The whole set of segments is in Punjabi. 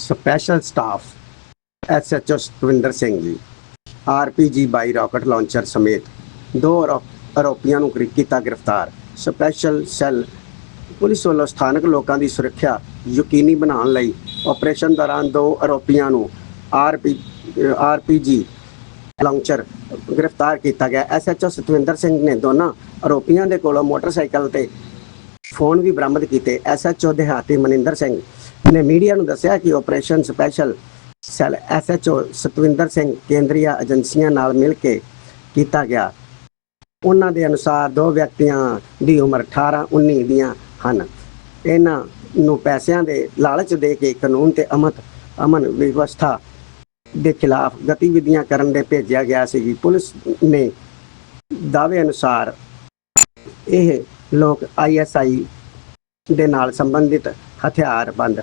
Special staff SHO Satvinder Singh ji, RPG ਬਾਈ ਰਾਕਟ ਲਾਂਚਰ ਸਮੇਤ ਦੋ ਆਰੋ- ਆਰੋਪੀਆਂ ਨੂੰ ਕੀਤਾ ਗ੍ਰਿਫਤਾਰ। ਸਪੈਸ਼ਲ ਸੈੱਲ ਪੁਲਿਸ ਵੱਲੋਂ ਸਥਾਨਕ ਲੋਕਾਂ ਦੀ ਸੁਰੱਖਿਆ ਯਕੀਨੀ ਬਣਾਉਣ ਲਈ ਆਪਰੇਸ਼ਨ ਦੌਰਾਨ ਦੋ ਆਰੋਪੀਆਂ ਨੂੰ ਆਰਪੀ, ਆਰਪੀਜੀ ਲਾਂਚਰ ਗ੍ਰਿਫਤਾਰ ਕੀਤਾ ਗਿਆ। ਐਸਐਚਓ ਸਤਵਿੰਦਰ ਸਿੰਘ ਨੇ ਦੋਨਾਂ ਆਰੋਪੀਆਂ ਦੇ ਕੋਲੋਂ ਮੋਟਰਸਾਈਕਲ ਤੇ ਫੋਨ ਵੀ ਬਰਾਮਦ ਕੀਤੇ। ਐਸਐਚਓ ਦਿਹਾਤੀ ਮਨਿੰਦਰ ਸਿੰਘ ਨੇ ਮੀਡੀਆ ਨੂੰ ਦੱਸਿਆ ਕਿ operation special cell SHO Satvinder Singh ਕੇਂਦਰੀय ਏਜੰਸੀਆਂ ਨਾਲ ਮਿਲ ਕੇ ਕੀਤਾ ਗਿਆ। ਉਹਨਾਂ ਦੇ ਅਨੁਸਾਰ ਦੋ ਵਿਅਕਤੀਆਂ ਦੀ ਉਮਰ 18 19 ਦੀਆਂ ਹਨ। ਇਹਨਾਂ ਨੂੰ ਪੈਸਿਆਂ ਦੇ ਲਾਲਚ ਦੇ ਕੇ ਕਾਨੂੰਨ ਤੇ ਅਮਤ, ਅਮਨ ਵਿਵਸਥਾ ਦੇ ਖਿਲਾਫ ਗਤੀਵਿਧੀਆਂ ਕਰਨ ਦੇ ਭੇਜਿਆ ਗਿਆ ਸੀ ਪੁਲਿਸ ਨੇ ਦਾਅਵੇ ਅਨੁਸਾਰ ਇਹ ਲੋਕ ਆਈਐਸਆਈ ਦੇ ਨਾਲ ਸੰਬੰਧਿਤ ਹਥਿਆਰਬੰਦ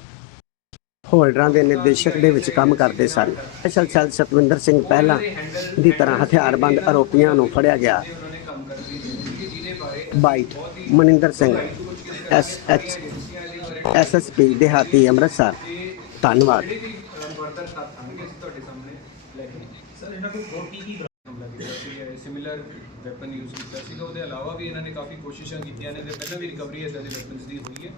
ਹੋਲਡਰਾਂ ਦੇ ਨਿਰਦੇਸ਼ਕ ਦੇ ਵਿੱਚ ਕੰਮ ਕਰਦੇ ਸਨ। ਸਪੈਸ਼ਲ ਸੈੱਲ ਸਤਵਿੰਦਰ ਸਿੰਘ ਪਹਿਲਾਂ ਦੀ ਤਰ੍ਹਾਂ ਹਥਿਆਰਬੰਦ ਆਰੋਪੀਆਂ ਨੂੰ ਫੜਿਆ ਗਿਆ। Bite, Maninder Singh, S H P, ਦਿਹਾਤੀ, ਅੰਮ੍ਰਿਤਸਰ। ਧੰਨਵਾਦ। ਸਿਮਿਲਰ ਵੈਪਨ ਯੂਜ਼ ਕੀਤਾ ਸੀਗਾ। ਉਹਦੇ ਇਲਾਵਾ ਵੀ ਇਹਨਾਂ ਨੇ ਕਾਫੀ ਕੋਸ਼ਿਸ਼ਾਂ ਕੀਤੀਆਂ ਨੇ। ਤੇ ਪਹਿਲਾਂ ਵੀ ਰਿਕਵਰੀ ਇਦਾਂ ਦੇ ਵੈਪਨਸ ਦੀ ਹੋਈ ਹੈ?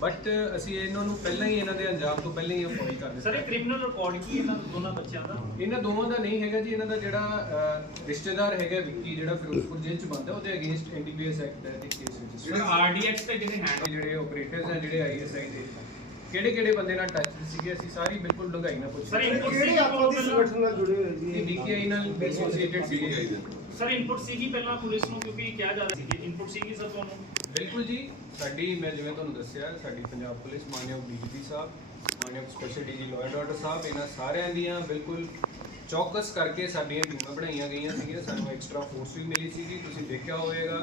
ਬਟ ਅਸੀਂ ਇਹਨਾਂ ਨੂੰ ਪਹਿਲਾਂ ਹੀ ਇਹਨਾਂ ਦੇ ਅੰਜਾਮ ਤੋਂ ਪਹਿਲਾਂ ਹੀ ਅਫੋਇਡ ਕਰ ਦਿੱਤਾ। ਸਰ ਇਹ ਕ੍ਰਿਮੀਨਲ ਰਿਕਾਰਡ ਕੀ ਇਹਨਾਂ ਦੋਨਾਂ ਬੱਚਿਆਂ ਦਾ? ਇਹਨਾਂ ਦੋਵਾਂ ਦਾ ਨਹੀਂ ਹੈਗਾ ਜੀ ਇਹਨਾਂ ਦਾ ਜਿਹੜਾ ਅਹ, ਰਿਸ਼ਤੇਦਾਰ ਹੈਗਾ ਵਿੱਕੀ ਜਿਹੜਾ ਫਿਰੋਜ਼ਪੁਰ ਜੇਲ੍ਹ ਚ ਬੰਦਾ ਉਹਦੇ ਅਗੇਂਸਟ ਐਨਡੀਪੀਐਸ ਐਕਟ ਦੇ ਕੇਸ ਵਿੱਚ। ਜਿਹੜੇ ਆਰਡੀਐਕਸ ਤੇ ਜਿਹੜੇ ਹੈਂਡ ਜਿਹੜੇ ਆਪਰੇਟਰਸ ਹੈ ਜਿਹੜੇ ਆਈਐਸਆਈ ਦੇ। ਕਿਹੜੇ ਕਿਹੜੇ ਬੰਦੇ ਨਾਲ ਟੱਚ ਸੀਗੇ ਅਸੀਂ ਸਾਰੀ ਬਿਲਕੁਲ ਡੂੰਘਾਈ ਨਾਲ ਪੁੱਛ। ਸਰ ਇਨਪੁਟ ਕਿਹੜੀ ਆਪਾਂ ਦੀ ਸੰਗਠਨ ਨਾਲ ਜੁੜੇ ਹੋਏ ਇਹ ਜੀ ਡੀਕੇਆਈ ਨਾਲ ਐਸੋਸੀਏਟਡ ਸੀਗੇ। ਸਰ ਇਨਪੁਟ ਸੀਗੀ ਪਹਿਲਾਂ ਪੁਲਿਸ ਨੂੰ ਕਿਉਂਕਿ ਕਿਹਾ ਜਾ ਰਿਹਾ ਸੀ ਕਿ ਇਨਪੁਟ ਸੀਗੀ ਸਰ ਤੁਹਾਨੂੰ। ਬਿਲਕੁਲ ਜੀ, ਸਾਡੀ, ਮੈਂ ਜਿਵੇਂ ਤੁਹਾਨੂੰ ਦੱਸਿਆ, ਸਾਡੀ ਪੰਜਾਬ ਪੁਲਿਸ ਮਾਨਯੋਗ ਡੀਜੀਪੀ ਸਾਹਿਬ, ਮਾਨਯੋਗ special DG law and order ਸਾਹਿਬ, ਇਹਨਾਂ ਸਾਰਿਆਂ ਦੀਆਂ ਬਿਲਕੁਲ ਚੌਕਸ ਕਰਕੇ ਸਾਡੀਆਂ ਟੀਮਾਂ ਬਣਾਈਆਂ ਗਈਆਂ ਸੀਗੀਆਂ, ਸਾਨੂੰ ਐਕਸਟਰਾ ਫੋਰਸ ਵੀ ਮਿਲੀ ਸੀਗੀ, ਤੁਸੀਂ ਦੇਖਿਆ ਹੋਵੇਗਾ।